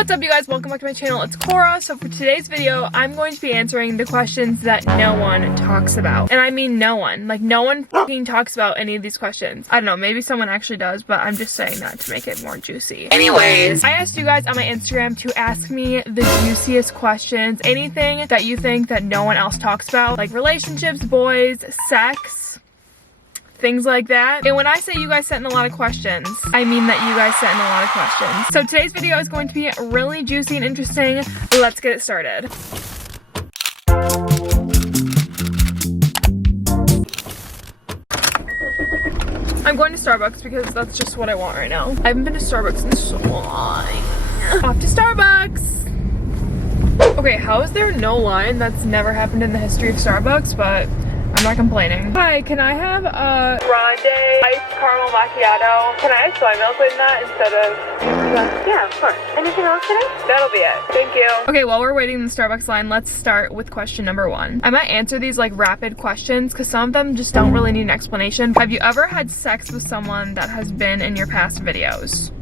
What's up, you guys? Welcome back to my channel. It's Cora. So for today's video, I'm going to be answering the questions that no one talks about. And I mean no one. Like, no one fucking talks about any of these questions. I don't know, maybe someone actually does, but I'm just saying that to make it more juicy. Anyways, I asked you guys on my Instagram to ask me the juiciest questions. Anything that you think that no one else talks about, like relationships, boys, sex, things like that. And when I say you guys sent in a lot of questions, I mean that you guys sent in a lot of questions. So today's video is going to be really juicy and interesting. Let's get it started. I'm going to Starbucks because that's just what I want right now. I haven't been to Starbucks in so long. Off to Starbucks! Okay, how is there no line? That's never happened in the history of Starbucks, but I'm not complaining. Hi, can I have a grande iced caramel macchiato? Can I have soy milk with that instead of... Yeah, of course. Anything else today? That'll be it. Thank you. Okay, while we're waiting in the Starbucks line, let's start with question number 1. I might answer these like rapid questions because some of them just don't really need an explanation. Have you ever had sex with someone that has been in your past videos?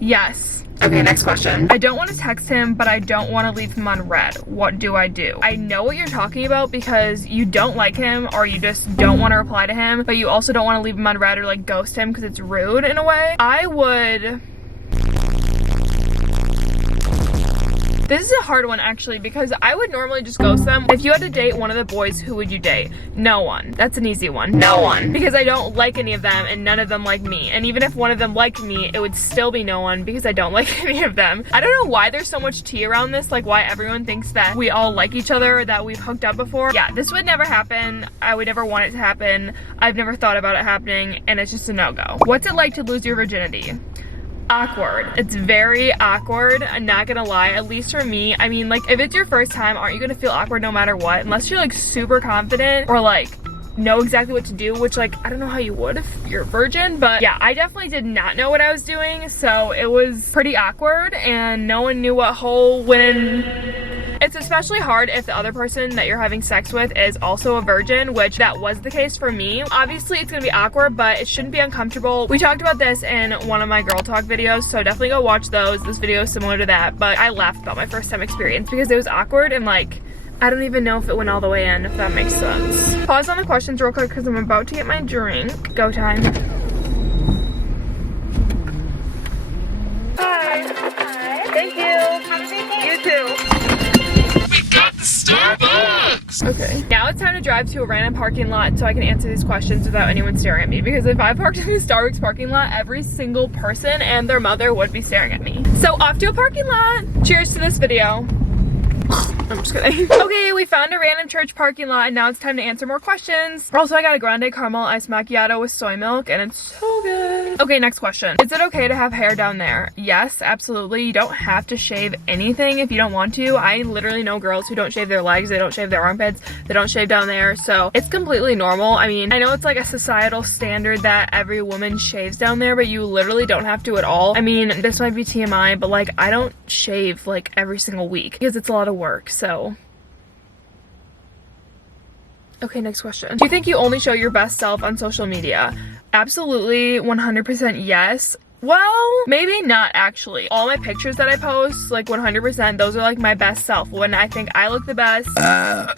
Yes. Okay, next question. I don't want to text him, but I don't want to leave him on red. What do I do? I know what you're talking about because you don't like him or you just don't want to reply to him, but you also don't want to leave him on red or like ghost him because it's rude in a way. I would... This is a hard one actually because I would normally just ghost them. If you had to date one of the boys, who would you date? No one. That's an easy one. No one. Because I don't like any of them and none of them like me. And even if one of them liked me, it would still be no one because I don't like any of them. I don't know why there's so much tea around this, like why everyone thinks that we all like each other or that we've hooked up before. Yeah, this would never happen. I would never want it to happen. I've never thought about it happening and it's just a no-go. What's it like to lose your virginity? Awkward. It's very awkward. I'm not gonna lie, at least for me. I mean, like, if it's your first time, aren't you gonna feel awkward no matter what? Unless you're like super confident or like know exactly what to do, which like I don't know how you would if you're a virgin, but yeah, I definitely did not know what I was doing, so it was pretty awkward and no one knew what hole went in. It's especially hard if the other person that you're having sex with is also a virgin, which that was the case for me. Obviously it's gonna be awkward, but it shouldn't be uncomfortable. We talked about this in one of my girl talk videos, so definitely go watch those. This video is similar to that, but I laughed about my first time experience because it was awkward and like I don't even know if it went all the way in, if that makes sense. Pause on the questions real quick because I'm about to get my drink. Go time. Hi. Hi. Thank you. Have a great day. You too. We got the Starbucks! Okay. Now it's time to drive to a random parking lot so I can answer these questions without anyone staring at me. Because if I parked in the Starbucks parking lot, every single person and their mother would be staring at me. So off to a parking lot. Cheers to this video. I'm just kidding. Okay, we found a random church parking lot and now it's time to answer more questions. Also, I got a grande caramel iced macchiato with soy milk and it's so good. Okay, next question. Is it okay to have hair down there? Yes, absolutely. You don't have to shave anything if you don't want to. I literally know girls who don't shave their legs, they don't shave their armpits, they don't shave down there, so it's completely normal. I mean, I know it's like a societal standard that every woman shaves down there, but you literally don't have to at all. I mean, this might be TMI, but like I don't shave like every single week because it's a lot of work. So, okay, next question. Do you think you only show your best self on social media? Absolutely, 100% yes. Well, maybe not actually. All my pictures that I post, like 100%, those are like my best self. When I think I look the best.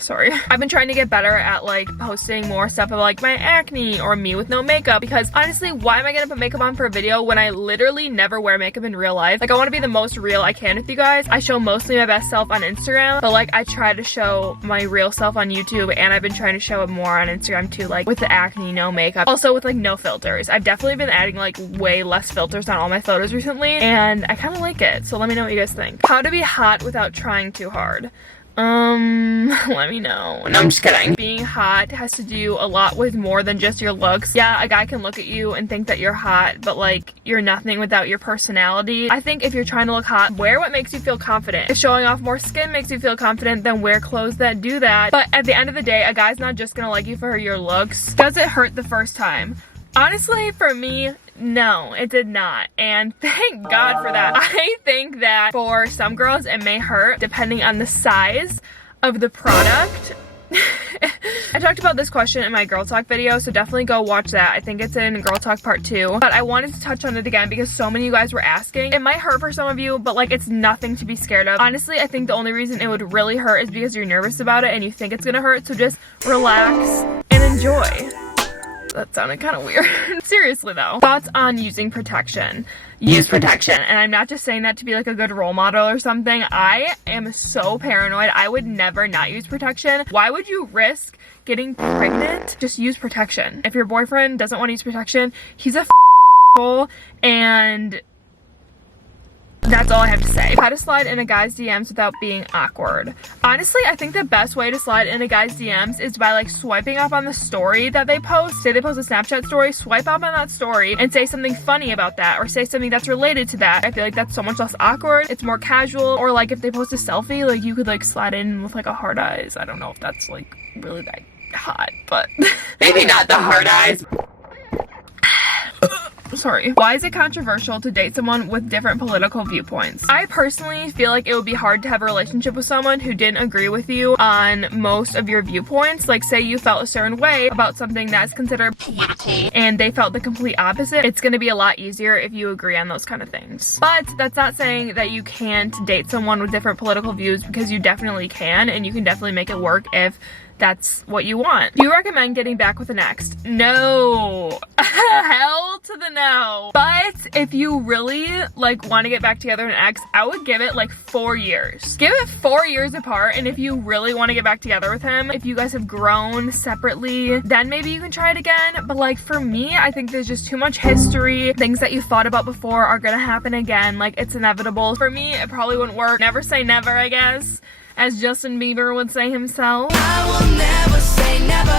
Sorry. I've been trying to get better at like posting more stuff of like my acne or me with no makeup because honestly, why am I gonna put makeup on for a video when I literally never wear makeup in real life? Like I wanna be the most real I can with you guys. I show mostly my best self on Instagram, but like I try to show my real self on YouTube and I've been trying to show it more on Instagram too, like with the acne, no makeup. Also with like no filters. I've definitely been adding like way less filters on all my photos recently and I kind of like it, so let me know what you guys think. How to be hot without trying too hard? Let me know. No, I'm just kidding. Being hot has to do a lot with more than just your looks. Yeah, a guy can look at you and think that you're hot, but like you're nothing without your personality. I think if you're trying to look hot, wear what makes you feel confident. If showing off more skin makes you feel confident, then wear clothes that do that. But at the end of the day, a guy's not just gonna like you for your looks. Does it hurt the first time? Honestly, for me, no, it did not. And thank God for that. I think that for some girls, it may hurt depending on the size of the product I talked about this question in my Girl Talk video, so definitely go watch that. I think it's in Girl Talk Part 2. But I wanted to touch on it again because so many of you guys were asking. It might hurt for some of you, but like it's nothing to be scared of. Honestly, I think the only reason it would really hurt is because you're nervous about it and you think it's gonna hurt. So just relax and enjoy. That sounded kind of weird. Seriously though. Thoughts on using protection. Use protection. And I'm not just saying that to be like a good role model or something. I am so paranoid. I would never not use protection. Why would you risk getting pregnant? Just use protection. If your boyfriend doesn't want to use protection, he's a hole, and that's all I have to say. How to slide in a guy's DMs without being awkward. Honestly, I think the best way to slide in a guy's DMs is by like swiping up on the story that they post. Say they post a Snapchat story, swipe up on that story and say something funny about that, or say something that's related to that. I feel like that's so much less awkward. It's more casual. Or like if they post a selfie, like you could like slide in with like a hard eyes. I don't know if that's like really that hot, but maybe not the hard eyes. Sorry. Why is it controversial to date someone with different political viewpoints? I personally feel like it would be hard to have a relationship with someone who didn't agree with you on most of your viewpoints. Like say you felt a certain way about something that's considered political and they felt the complete opposite. It's going to be a lot easier if you agree on those kind of things. But that's not saying that you can't date someone with different political views, because you definitely can, and you can definitely make it work if that's what you want. Do you recommend getting back with an ex? No. Hell to the no. But if you really like want to get back together with an ex, I would give it like 4 years. Give it 4 years apart, and if you really want to get back together with him, if you guys have grown separately, then maybe you can try it again. But like for me, I think there's just too much history. Things that you thought about before are gonna happen again. Like it's inevitable. For me, it probably wouldn't work. Never say never, I guess, as Justin Bieber would say himself. I will never say never.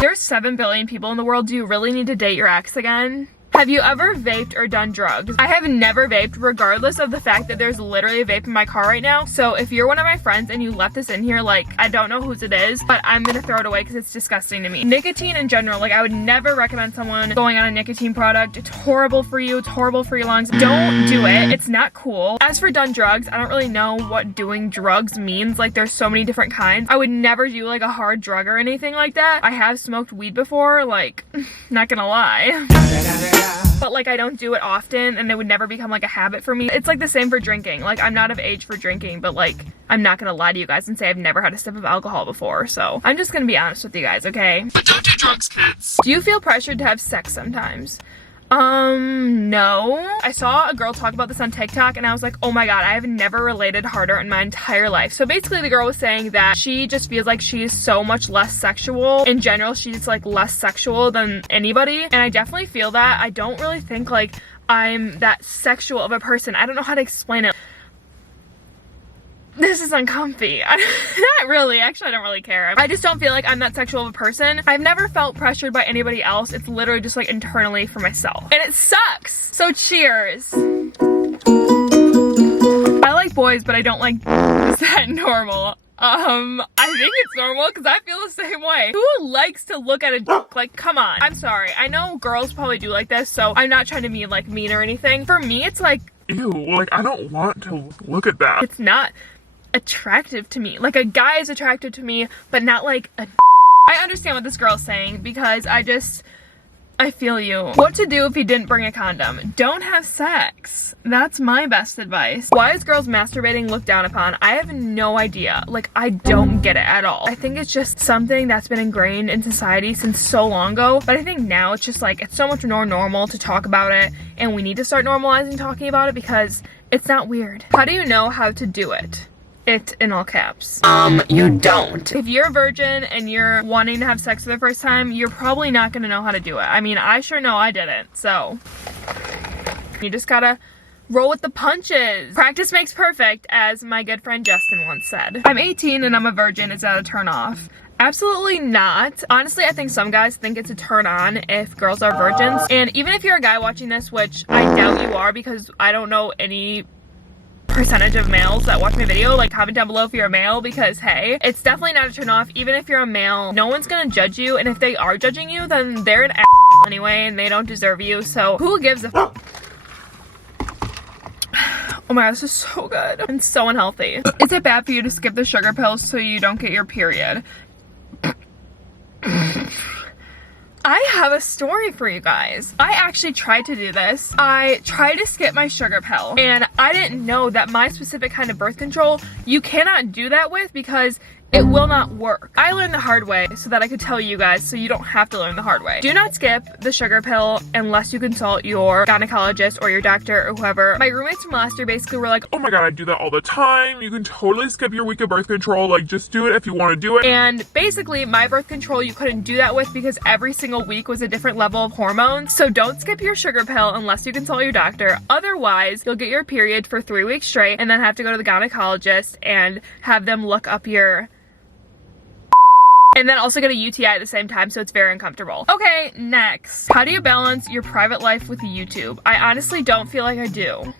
There's 7 billion people in the world. Do you really need to date your ex again? Have you ever vaped or done drugs? I have never vaped, regardless of the fact that there's literally a vape in my car right now. So if you're one of my friends and you left this in here, like, I don't know whose it is, but I'm gonna throw it away because it's disgusting to me. Nicotine in general, like I would never recommend someone going on a nicotine product. It's horrible for you, it's horrible for your lungs. Don't do it, it's not cool. As for done drugs, I don't really know what doing drugs means. Like there's so many different kinds. I would never do like a hard drug or anything like that. I have smoked weed before, like, not gonna lie. But like I don't do it often, and it would never become like a habit for me. It's like the same for drinking. Like I'm not of age for drinking, but like I'm not gonna lie to you guys and say I've never had a sip of alcohol before. So I'm just gonna be honest with you guys, okay? But don't do drugs, kids. Do you feel pressured to have sex sometimes? No. I saw a girl talk about this on TikTok and I was like, oh my god, I have never related harder in my entire life. So basically the girl was saying that she just feels like she's so much less sexual. In general, she's like less sexual than anybody. And I definitely feel that. I don't really think like I'm that sexual of a person. I don't know how to explain it. This is uncomfy. Not really. Actually, I don't really care. I just don't feel like I'm that sexual of a person. I've never felt pressured by anybody else. It's literally just like internally for myself. And it sucks. So cheers. I like boys, but I don't like, is that normal? I think it's normal because I feel the same way. Who likes to look at a dick? Like, come on. I'm sorry. I know girls probably do like this, so I'm not trying to be like mean or anything. For me, it's like, ew, like I don't want to look at that. It's not attractive to me. Like a guy is attractive to me, but not like a I understand what this girl's saying because I feel you. What to do if you didn't bring a condom? Don't have sex. That's my best advice. Why is girls masturbating looked down upon? I have no idea. Like, I don't get it at all. I think it's just something that's been ingrained in society since so long ago. But I think now it's just like, it's so much more normal to talk about it. And we need to start normalizing talking about it because it's not weird. How do you know how to do it? It in all caps. You don't. If you're a virgin and you're wanting to have sex for the first time, you're probably not gonna know how to do it. I mean, I sure know I didn't, so. You just gotta roll with the punches. Practice makes perfect, as my good friend Justin once said. I'm 18 and I'm a virgin. Is that a turn off? Absolutely not. Honestly, I think some guys think it's a turn on if girls are virgins. And even if you're a guy watching this, which I doubt you are because I don't know any percentage of males that watch my video, like comment down below if you're a male, because hey, it's definitely not a turn off. Even if you're a male, no one's gonna judge you, and if they are judging you, then they're an asshole anyway and they don't deserve you, so who gives a Oh my god, this is so good and so unhealthy. Is it bad for you to skip the sugar pills so you don't get your period? I have a story for you guys. I actually tried to do this. I tried to skip my sugar pill, and I didn't know that my specific kind of birth control, you cannot do that with because it will not work. I learned the hard way so that I could tell you guys so you don't have to learn the hard way. Do not skip the sugar pill unless you consult your gynecologist or your doctor or whoever. My roommates from last year basically were like, oh my god, I do that all the time. You can totally skip your week of birth control. Like, just do it if you want to do it. And basically my birth control you couldn't do that with because every single week was a different level of hormones. So don't skip your sugar pill unless you consult your doctor. Otherwise, you'll get your period for 3 weeks straight and then have to go to the gynecologist and have them look up your... and then also get a UTI at the same time, so it's very uncomfortable. Okay, next. How do you balance your private life with YouTube? I honestly don't feel like I do.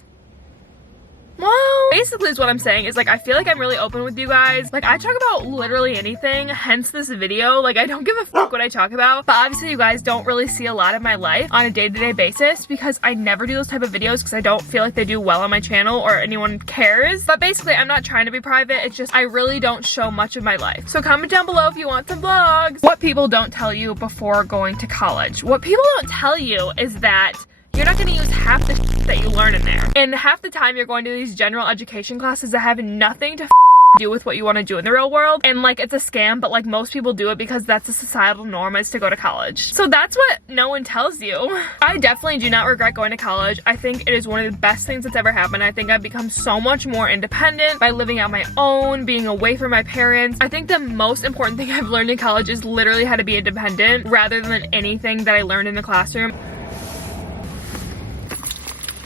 Well, basically is what I'm saying is like, I feel like I'm really open with you guys. Like, I talk about literally anything, hence this video. Like, I don't give a fuck what I talk about. But obviously you guys don't really see a lot of my life on a day-to-day basis because I never do those type of videos because I don't feel like they do well on my channel or anyone cares. But basically, I'm not trying to be private. It's just I really don't show much of my life. So comment down below if you want some vlogs. What people don't tell you before going to college. What people don't tell you is that you're not going to use half the shit that you learn in there. And half the time you're going to these general education classes that have nothing to do with what you want to do in the real world. And like, it's a scam, but like most people do it because that's a societal norm is to go to college. So that's what no one tells you. I definitely do not regret going to college. I think it is one of the best things that's ever happened. I think I've become so much more independent by living out my own, being away from my parents. I think the most important thing I've learned in college is literally how to be independent rather than anything that I learned in the classroom.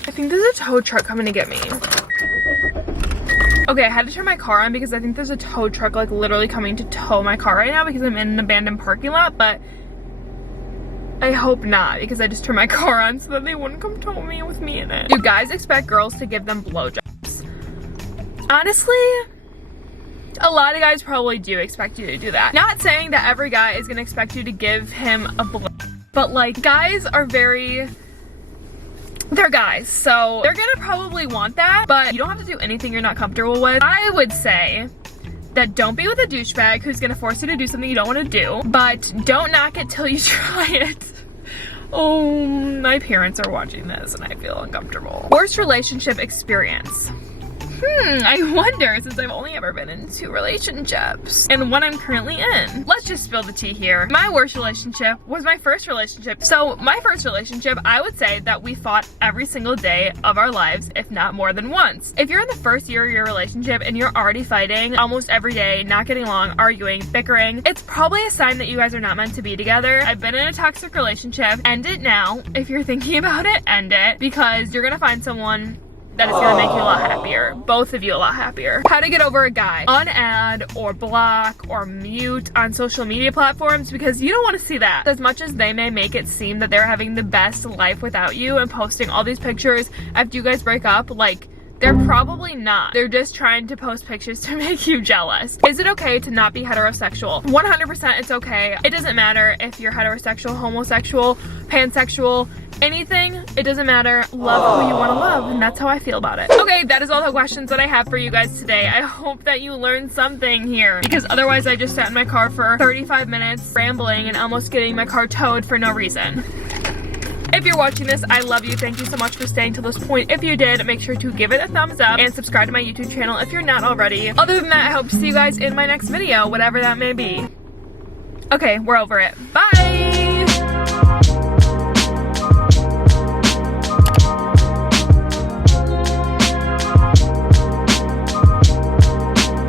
I think there's a tow truck coming to get me. Okay, I had to turn my car on because I think there's a tow truck like literally coming to tow my car right now because I'm in an abandoned parking lot, but I hope not because I just turned my car on so that they wouldn't come tow me with me in it. Do guys expect girls to give them blowjobs? Honestly, a lot of guys probably do expect you to do that. Not saying that every guy is gonna expect you to give him a blow, but like guys are they're guys, so they're gonna probably want that, but you don't have to do anything you're not comfortable with. I would say that don't be with a douchebag who's gonna force you to do something you don't want to do, but don't knock it till you try it. Oh, my parents are watching this and I feel uncomfortable. Worst relationship experience. I wonder, since I've only ever been in 2 relationships and one I'm currently in. Let's just spill the tea here. My worst relationship was my first relationship. So my first relationship, I would say that we fought every single day of our lives, if not more than once. If you're in the first year of your relationship and you're already fighting almost every day, not getting along, arguing, bickering, it's probably a sign that you guys are not meant to be together. I've been in a toxic relationship. End it now. If you're thinking about it, end it, because you're gonna find someone that is gonna make you a lot happier. Both of you a lot happier. How to get over a guy. Unadd or block or mute on social media platforms because you don't want to see that. As much as they may make it seem that they're having the best life without you and posting all these pictures after you guys break up, like, they're probably not. They're just trying to post pictures to make you jealous. Is it okay to not be heterosexual? 100% it's okay. It doesn't matter if you're heterosexual, homosexual, pansexual, anything. It doesn't matter. Love who you want to love, and that's how I feel about it. Okay, that is all the questions that I have for you guys today. I hope that you learned something here because otherwise I just sat in my car for 35 minutes rambling and almost getting my car towed for no reason. If you're watching this, I love you. Thank you so much for staying till this point. If you did, make sure to give it a thumbs up and subscribe to my YouTube channel if you're not already. Other than that, I hope to see you guys in my next video, whatever that may be. Okay, we're over it. Bye!